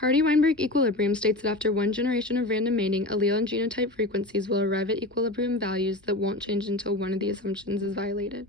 Hardy-Weinberg equilibrium states that after one generation of random mating, allele and genotype frequencies will arrive at equilibrium values that won't change until one of the assumptions is violated.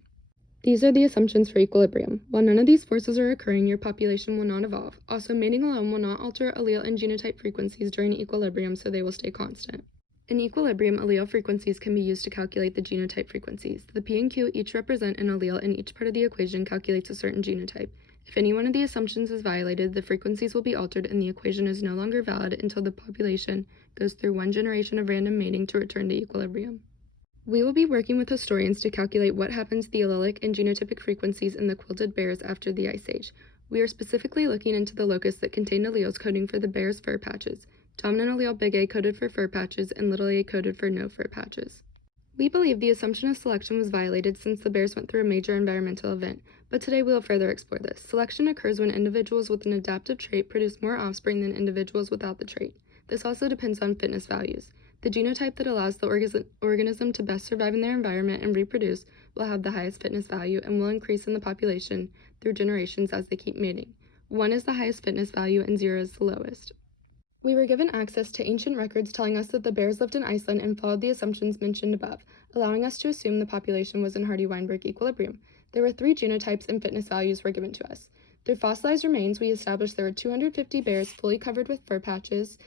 These are the assumptions for equilibrium. While none of these forces are occurring, your population will not evolve. Also, mating alone will not alter allele and genotype frequencies during equilibrium, so they will stay constant. In equilibrium, allele frequencies can be used to calculate the genotype frequencies. The P and Q each represent an allele, and each part of the equation calculates a certain genotype. If any one of the assumptions is violated, the frequencies will be altered and the equation is no longer valid until the population goes through one generation of random mating to return to equilibrium. We will be working with historians to calculate what happens to the allelic and genotypic frequencies in the quilted bears after the Ice Age. We are specifically looking into the locus that contained alleles coding for the bear's fur patches. Dominant allele big A coded for fur patches and little a coded for no fur patches. We believe the assumption of selection was violated since the bears went through a major environmental event, but today we will further explore this. Selection occurs when individuals with an adaptive trait produce more offspring than individuals without the trait. This also depends on fitness values. The genotype that allows the organism to best survive in their environment and reproduce will have the highest fitness value and will increase in the population through generations as they keep mating. 1 is the highest fitness value and 0 is the lowest. We were given access to ancient records telling us that the bears lived in Iceland and followed the assumptions mentioned above, allowing us to assume the population was in Hardy-Weinberg equilibrium. There were 3 genotypes and fitness values were given to us. Through fossilized remains, we established there were 250 bears fully covered with fur patches,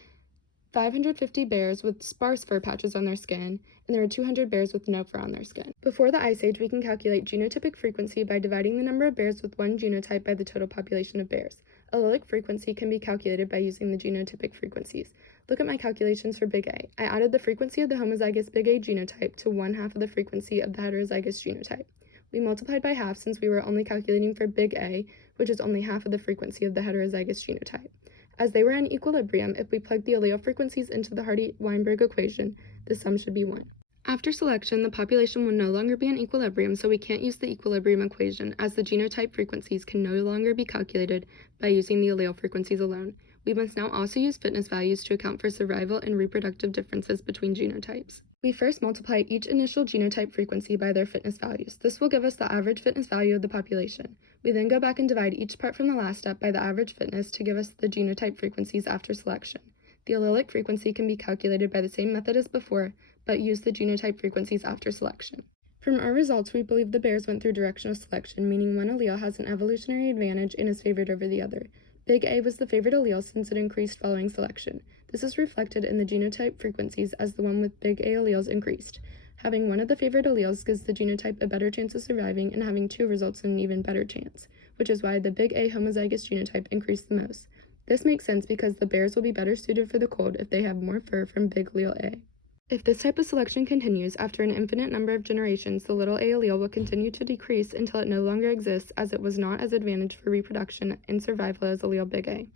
550 bears with sparse fur patches on their skin, and there were 200 bears with no fur on their skin. Before the Ice Age, we can calculate genotypic frequency by dividing the number of bears with one genotype by the total population of bears. Allelic frequency can be calculated by using the genotypic frequencies. Look at my calculations for big A. I added the frequency of the homozygous big A genotype to 1/2 of the frequency of the heterozygous genotype. We multiplied by half since we were only calculating for big A, which is only half of the frequency of the heterozygous genotype. As they were in equilibrium, if we plugged the allele frequencies into the Hardy-Weinberg equation, the sum should be 1. After selection, the population will no longer be in equilibrium, so we can't use the equilibrium equation, as the genotype frequencies can no longer be calculated by using the allele frequencies alone. We must now also use fitness values to account for survival and reproductive differences between genotypes. We first multiply each initial genotype frequency by their fitness values. This will give us the average fitness value of the population. We then go back and divide each part from the last step by the average fitness to give us the genotype frequencies after selection. The allelic frequency can be calculated by the same method as before, but use the genotype frequencies after selection. From our results, we believe the bears went through directional selection, meaning one allele has an evolutionary advantage and is favored over the other. Big A was the favored allele since it increased following selection. This is reflected in the genotype frequencies as the one with big A alleles increased. Having one of the favored alleles gives the genotype a better chance of surviving, and having 2 results in an even better chance, which is why the big A homozygous genotype increased the most. This makes sense because the bears will be better suited for the cold if they have more fur from big allele A. If this type of selection continues, after an infinite number of generations, the little a allele will continue to decrease until it no longer exists, as it was not as advantaged for reproduction and survival as allele big A.